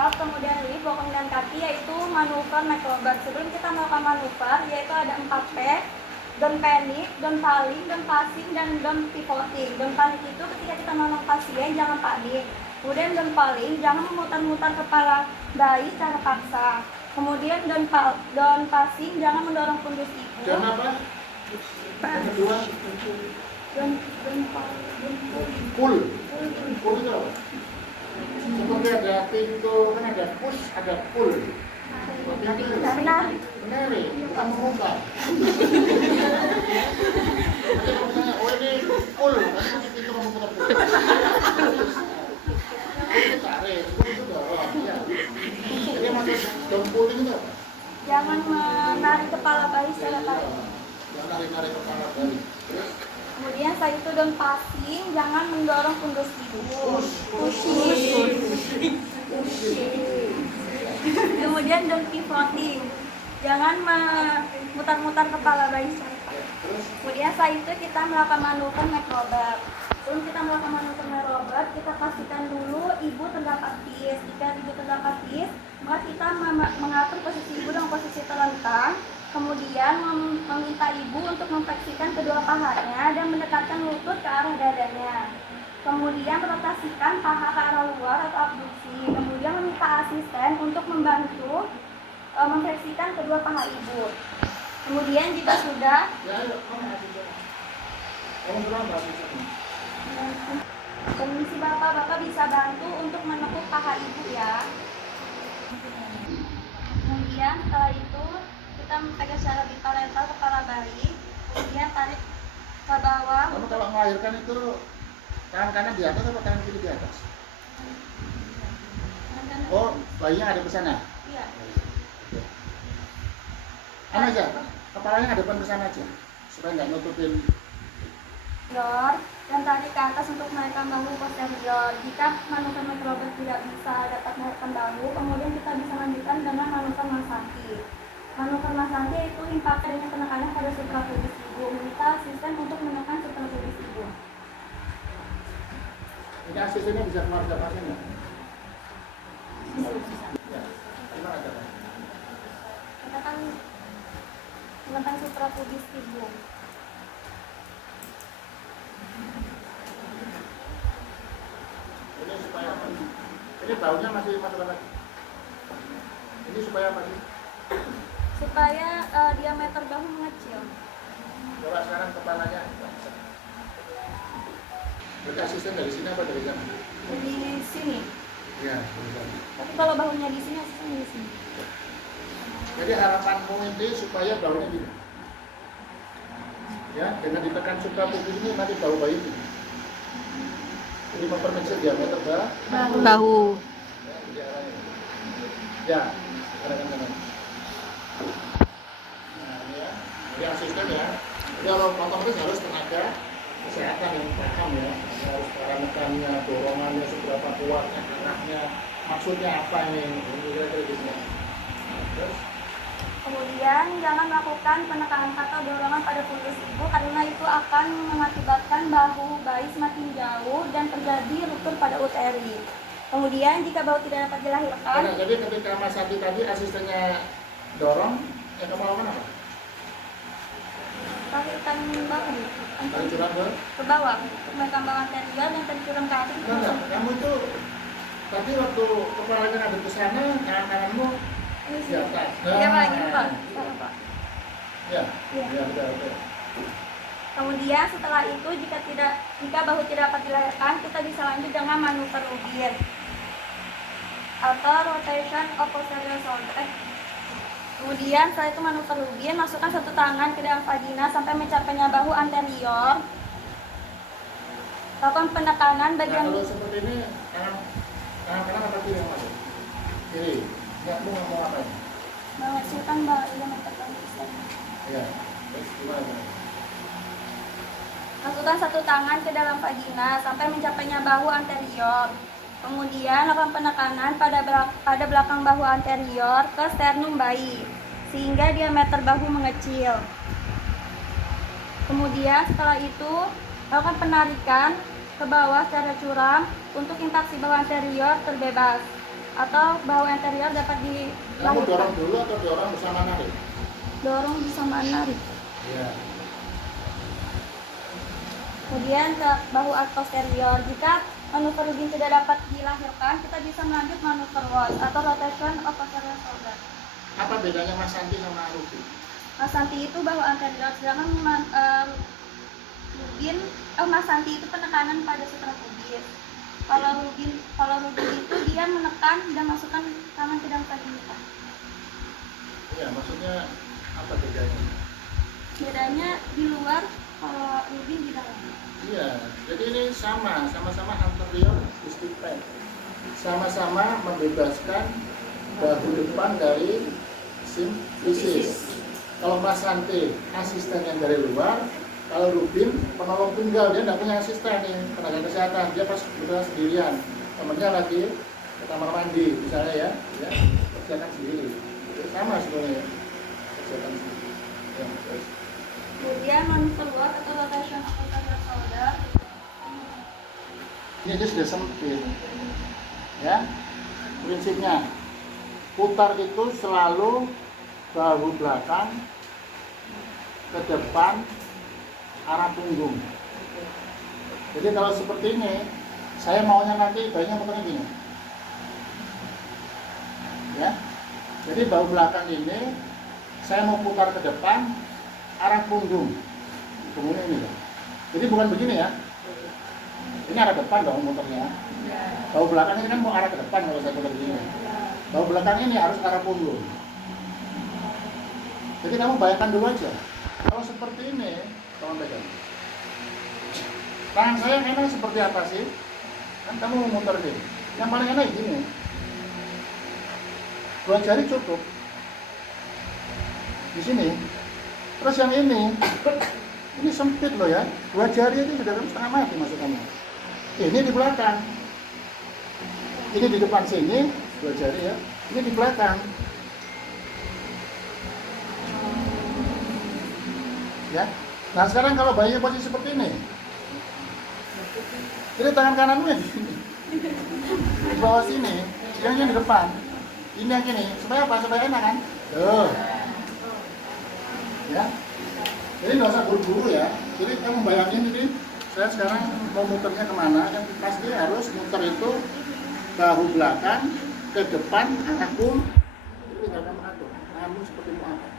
up, kemudian lift, bokong dan kaki, yaitu manuver makeover. Sebelum kita melakukan manuver, yaitu ada 4P, don't panic, don't falling, don't passing, dan don't pivoting. Don't panic itu ketika kita menolong pasien, jangan panik. Kemudian don't falling, jangan memutar-mutar kepala bayi secara paksa. Kemudian don't passing, jangan mendorong pundus ibu. Jangan apa? Yang kedua, Don't pull. Pull itu apa? Seperti ada pintu, kan ada push, ada pull. menarik. Menarik, bukan memutar. Nanti kalau misalnya, oh ini pull, nanti masih pintu kamu putar pull. Itu tarik, itu dorong. Ya. Jadi maksud don't pulling itu apa? Jangan menarik kepala bayi secara tarik. Jangan narik-narik kepala bayi. Terus? Kemudian setelah itu don't passing, jangan mendorong pundus ibu. Pushing. Kemudian don't pivoting, jangan memutar-mutar kepala bayi secara tarik. Kemudian setelah itu kita melakukan manuver makeover. Sebelum kita melakukan manuver makeover, kita pastikan dulu ibu terdapat tis. Jika ibu terdapat tis, maka kita mengatur posisi ibu dengan posisi terlentang. Kemudian meminta ibu untuk memfleksikan kedua pahanya dan mendekatkan lutut ke arah dadanya. Kemudian rotasikan paha ke arah luar atau abduksi. Kemudian meminta asisten untuk membantu memfleksikan kedua paha ibu. Kemudian jika sudah, permisi bapak bisa bantu untuk menekuk paha ibu ya. Kemudian setelah itu kita pegang secara bilateral kepala bayi, kemudian tarik ke bawah. Kamu kalau melahirkan itu tangan kanan di atas atau tangan kiri di atas? Oh, bayinya ada ke sana? Iya. Anu aja, kepalanya hadapkan ke sana aja, supaya nggak nutupin. Dan tarik ke atas untuk menaikkan bahu posterior. Jika manuver makeover tidak bisa dapat menaikkan bahu, kemudian kita bisa lanjutkan dengan manuver Masaki. Manuver Masaki itu impact adanya penekanan pada suprapubis ibu. Meminta asisten untuk menekan suprapubis ibu. Ini asistennya bisa keluar dari pasien nggak? Bisa. Ya, gimana cara? Menekan suprapubis ibu. Ini supaya apa? Ini baunya masih masuk lagi. Ini supaya apa sih? Supaya diameter bahu mengecil. Coba sekarang kepalanya. Berarti asisten dari sini apa dari sana? Di sini. Iya, dari sana. Tapi kalau bahunya di sini, asisten di sini. Jadi harapanmu ini supaya baunya gini. Ya, dengan ditekan suprapubis ini nanti bau bayi ini. Jadi memperkecil diameter Bahu. Ya, jadi arahnya. Ya, arahkan kanan. Nah, ini ya. Jadi asisten ya. Jadi kalau otomatis harus tenaga kesehatan yang paham ya. Harus parameternya, dorongannya seberapa kuatnya, arahnya, maksudnya apa ini. Ini kira-kira gitu ya. Nah, terus Kemudian jangan melakukan penekanan atau dorongan pada pundus ibu karena itu akan mengakibatkan bahu bayi semakin jauh dan terjadi ruptur pada uteri. Kemudian jika bahu tidak dapat dilahirkan, nah, jadi ketika Mas Adi tadi asistennya dorong, kamu lakukan apa? lahirkan bahu Tarik curang ke bawah untuk menekan bawah anterior dan tercurang ke atas. enggak, kamu itu tadi waktu kepalanya ngadep ke sana, tangan-tanganmu di atas. Iya Pak, gitu Pak. Salah, Pak. Ya, Iya. ya, betul. Kemudian setelah itu jika bahu tidak dapat dilahirkan, kita bisa lanjut dengan manuver Lubin atau rotation of posterior shoulder. Kemudian setelah itu manuver Lubin, masukkan satu tangan ke dalam vagina sampai mencapainya bahu anterior. Lakukan penekanan Nah, bagian kalau seperti ini, tangan kanan atau kiri yang masuk? Kiri. Enggak, mau ngomong apa ini? mengecilkan diameter bahu. Ya, terus gimana? Masukkan satu tangan ke dalam vagina sampai mencapainya bahu anterior. Kemudian lakukan penekanan pada belakang bahu anterior ke sternum bayi sehingga diameter bahu mengecil. Kemudian setelah itu lakukan penarikan ke bawah secara curam untuk intaksi bahu anterior terbebas. atau bahu anterior dapat Kamu dilahirkan. dorong dulu atau dorong bersama narik? Dorong bersama narik. Iya. Kemudian ke bahu posterior. Jika manuver Rubin tidak dapat dilahirkan, kita bisa melanjut manuver Walsh atau rotation of posterior shoulder. Apa bedanya Mas Santi sama Ruby? Mas Santi itu bahu anterior, sedangkan Rubin, Mas Santi itu penekanan pada sutra pubis. Kalau Rubin itu dia menekan dan masukkan tangan ke dalam vagina. Iya, maksudnya apa bedanya? Bedanya di luar, kalau Rubin di dalam. Iya, jadi ini sama-sama anterior distal, sama-sama membebaskan bahu depan dari simfisis. Kalau Mas Santi asisten yang dari luar, kalau Rubin penolong tunggal, dia tidak punya asisten nih, tenaga kesehatan, dia pas kebetulan sendirian, temennya lagi ke kamar mandi misalnya ya kerjakan sendiri. Sama sebenarnya kerjakan sendiri. Ya, terus. Kemudian manuver Walsh atau rotation of posterior shoulder. Ini aja sudah sempit ya. Prinsipnya putar itu selalu bahu belakang ke depan arah punggung. Jadi kalau seperti ini, saya maunya nanti bahunya muternya gini ya. Jadi bahu belakang ini saya mau putar ke depan arah punggung, kemudian ini ya. Jadi bukan begini ya, ini arah depan dong muternya. Bahu belakang ini kan mau arah ke depan kalau saya putar begini. Bahu belakang ini harus arah punggung. Jadi kamu bayangkan dulu aja, kalau seperti ini, kamu pegang. Tangan saya enak seperti apa sih? Kan kamu mau muter gini. Yang paling enak gini. 2 jari cukup. Di sini. Terus yang ini sempit loh ya. 2 jari itu sudah setengah mati masukannya. Ini di belakang. Ini di depan sini, 2 jari ya. Ini di belakang. Ya. Nah sekarang kalau bayinya posisi seperti ini, jadi tangan kananmu yang di sini, di bawah sini, yang di depan, ini yang gini, supaya apa? Supaya enak kan? Tuh. Ya. Jadi nggak usah buru-buru ya. Jadi kamu bayangin ini, saya sekarang mau muternya kemana? Yang pasti harus muter itu bahu belakang ke depan, arah pun. Jadi tinggal kamu atur. Kamu seperti mau apa?